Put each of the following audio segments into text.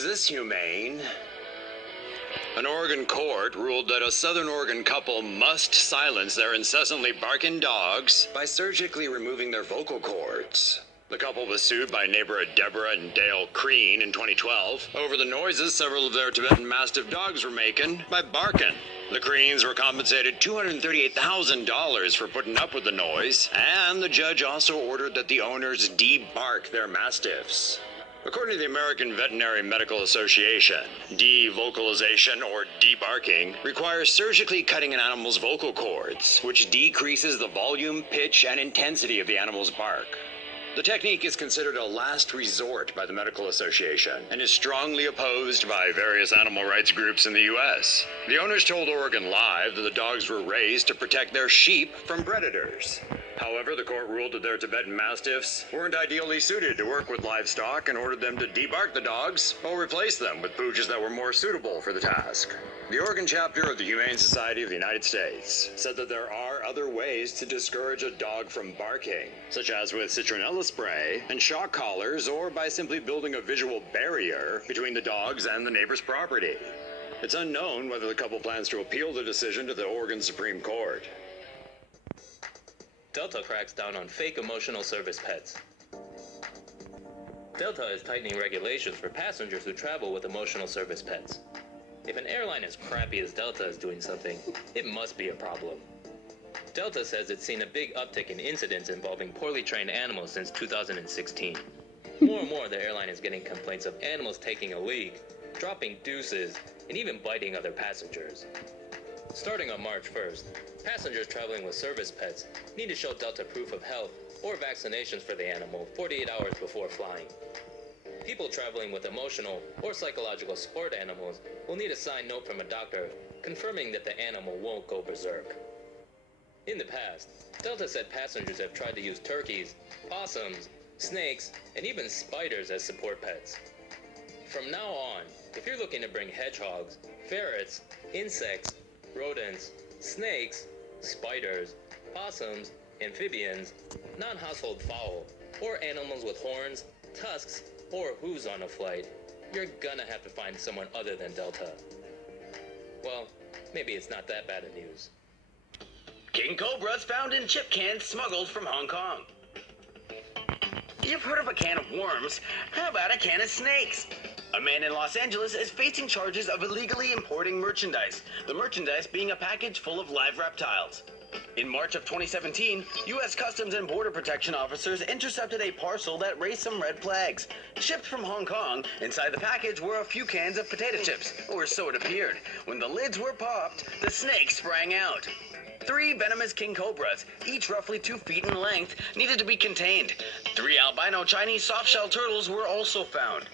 Is this humane? An Oregon court ruled that a Southern Oregon couple must silence their incessantly barking dogs by surgically removing their vocal cords. The couple was sued by neighbor Deborah and Dale Crean in 2012 over the noises several of their Tibetan Mastiff dogs were making by barking. The Creans were compensated $238,000 for putting up with the noise, and the judge also ordered that the owners de-bark their Mastiffs. According to the American Veterinary Medical Association, devocalization or debarking requires surgically cutting an animal's vocal cords, which decreases the volume, pitch, and intensity of the animal's bark. The technique is considered a last resort by the Medical Association and is strongly opposed by various animal rights groups in the U.S. The owners told Oregon Live that the dogs were raised to protect their sheep from predators. However, the court ruled that their Tibetan Mastiffs weren't ideally suited to work with livestock and ordered them to debark the dogs or replace them with pooches that were more suitable for the task. The Oregon chapter of the Humane Society of the United States said that there are other ways to discourage a dog from barking, such as with citronella spray and shock collars, or by simply building a visual barrier between the dogs and the neighbor's property. It's unknown whether the couple plans to appeal the decision to the Oregon Supreme Court. Delta cracks down on fake emotional service pets. Delta is tightening regulations for passengers who travel with emotional service pets. If an airline as crappy as Delta is doing something, it must be a problem. Delta says it's seen a big uptick in incidents involving poorly trained animals since 2016. More and more, the airline is getting complaints of animals taking a leak, dropping deuces, and even biting other passengers. Starting on March 1st, passengers traveling with service pets need to show Delta proof of health or vaccinations for the animal 48 hours before flying. People traveling with emotional or psychological support animals will need a signed note from a doctor confirming that the animal won't go berserk. In the past, Delta said passengers have tried to use turkeys, possums, snakes, and even spiders as support pets. From now on, if you're looking to bring hedgehogs, ferrets, insects, rodents, snakes, spiders, possums, amphibians, non-household fowl, or animals with horns, tusks, or hooves on a flight, you're gonna have to find someone other than Delta. Well, maybe it's not that bad of news. King cobras found in chip cans smuggled from Hong Kong. You've heard of a can of worms. How about a can of snakes? A man in Los Angeles is facing charges of illegally importing merchandise, the merchandise being a package full of live reptiles. In March of 2017, U.S. Customs and Border Protection officers intercepted a parcel that raised some red flags. Shipped from Hong Kong, inside the package were a few cans of potato chips, or so it appeared. When the lids were popped, the snakes sprang out. 3 venomous king cobras, each roughly 2 feet in length, needed to be contained. 3 albino Chinese soft-shell turtles were also found.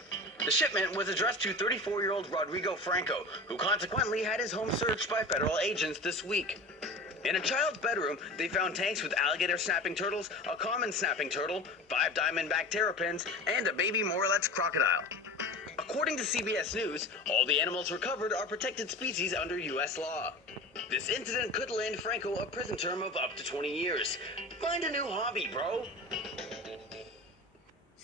The shipment was addressed to 34-year-old Rodrigo Franco, who consequently had his home searched by federal agents this week. In a child's bedroom, they found tanks with alligator snapping turtles, a common snapping turtle, 5 diamondback terrapins, and a baby Morelet's crocodile. According to CBS News, all the animals recovered are protected species under U.S. law. This incident could land Franco a prison term of up to 20 years. Find a new hobby, bro.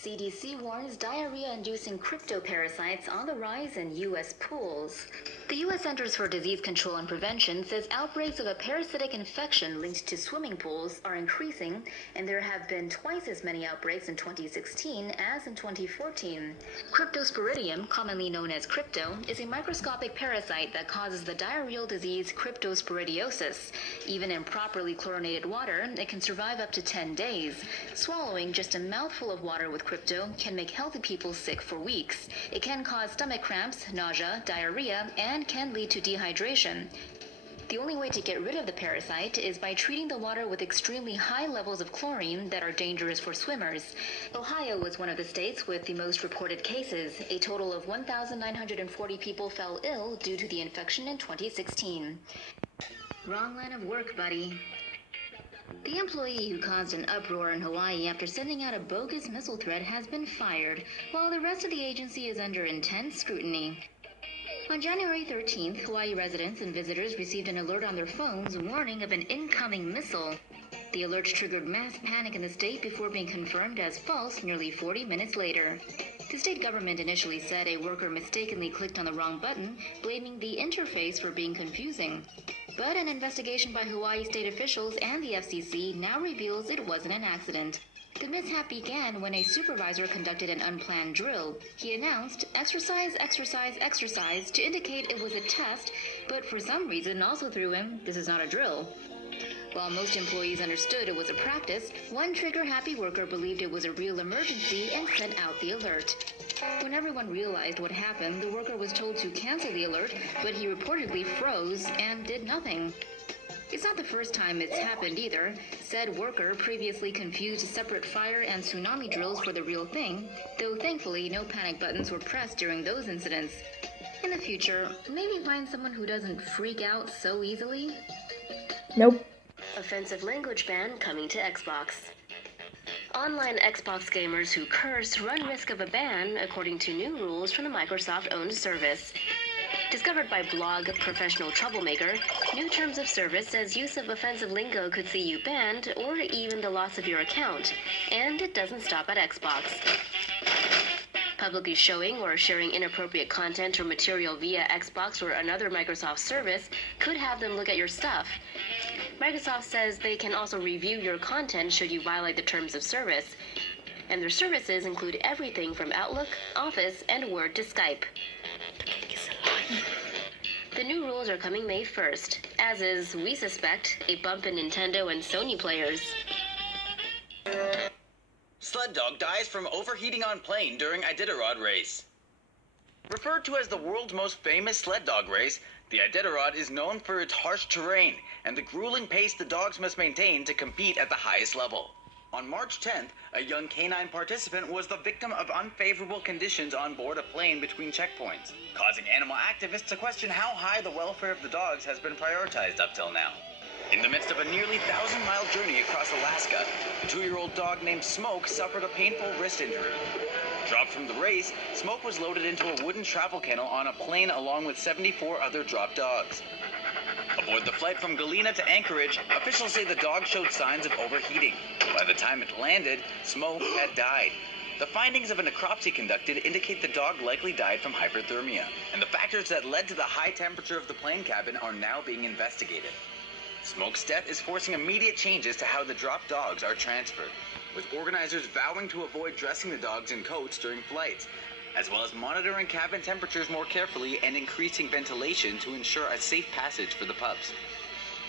CDC warns diarrhea-inducing cryptoparasites on the rise in U.S. pools. The U.S. Centers for Disease Control and Prevention says outbreaks of a parasitic infection linked to swimming pools are increasing, and there have been twice as many outbreaks in 2016 as in 2014. Cryptosporidium, commonly known as crypto, is a microscopic parasite that causes the diarrheal disease cryptosporidiosis. Even in properly chlorinated water, it can survive up to 10 days. Swallowing just a mouthful of water with crypto can make healthy people sick for weeks. It can cause stomach cramps, nausea, diarrhea, and can lead to dehydration. The only way to get rid of the parasite is by treating the water with extremely high levels of chlorine that are dangerous for swimmers. Ohio was one of the states with the most reported cases. A total of 1,940 people fell ill due to the infection in 2016. Wrong line of work, buddy. The employee who caused an uproar in Hawaii after sending out a bogus missile threat has been fired, while the rest of the agency is under intense scrutiny. On January 13th, Hawaii residents and visitors received an alert on their phones warning of an incoming missile. The alert triggered mass panic in the state before being confirmed as false nearly 40 minutes later. The state government initially said a worker mistakenly clicked on the wrong button, blaming the interface for being confusing. But an investigation by Hawaii state officials and the FCC now reveals it wasn't an accident. The mishap began when a supervisor conducted an unplanned drill. He announced, "Exercise, exercise, exercise," to indicate it was a test, but for some reason also threw him, "This is not a drill." While most employees understood it was a practice, one trigger-happy worker believed it was a real emergency and sent out the alert. When everyone realized what happened, the worker was told to cancel the alert, but he reportedly froze and did nothing. It's not the first time it's happened either. Said worker previously confused separate fire and tsunami drills for the real thing, though thankfully no panic buttons were pressed during those incidents. In the future, maybe find someone who doesn't freak out so easily. Nope. Offensive language ban coming to Xbox. Online Xbox gamers who curse run risk of a ban, according to new rules from the Microsoft-owned service. Discovered by blog Professional Troublemaker, new terms of service says use of offensive lingo could see you banned or even the loss of your account, and it doesn't stop at Xbox. Publicly showing or sharing inappropriate content or material via Xbox or another Microsoft service could have them look at your stuff. Microsoft says they can also review your content should you violate the terms of service, and their services include everything from Outlook, Office, and Word to Skype. The new rules are coming May 1st, as is, we suspect, a bump in Nintendo and Sony players. Sled dog dies from overheating on plane during Iditarod race. Referred to as the world's most famous sled dog race, the Iditarod is known for its harsh terrain and the grueling pace the dogs must maintain to compete at the highest level. On March 10th, a young canine participant was the victim of unfavorable conditions on board a plane between checkpoints, causing animal activists to question how high the welfare of the dogs has been prioritized up till now. In the midst of a nearly 1,000-mile journey across Alaska, a 2-year-old dog named Smoke suffered a painful wrist injury. Dropped from the race, Smoke was loaded into a wooden travel kennel on a plane along with 74 other dropped dogs. Aboard the flight from Galena to Anchorage, officials say the dog showed signs of overheating. By the time it landed, Smoke had died. The findings of a necropsy conducted indicate the dog likely died from hyperthermia, and the factors that led to the high temperature of the plane cabin are now being investigated. Smoke's death is forcing immediate changes to how the dropped dogs are transferred, with organizers vowing to avoid dressing the dogs in coats during flights, as well as monitoring cabin temperatures more carefully and increasing ventilation to ensure a safe passage for the pups.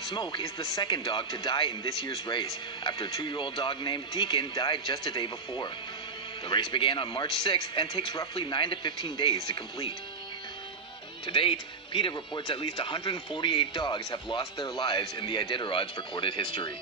Smoke is the second dog to die in this year's race, after a 2-year-old dog named Deacon died just a day before. The race began on March 6th and takes roughly 9 to 15 days to complete. To date, PETA reports at least 148 dogs have lost their lives in the Iditarod's recorded history.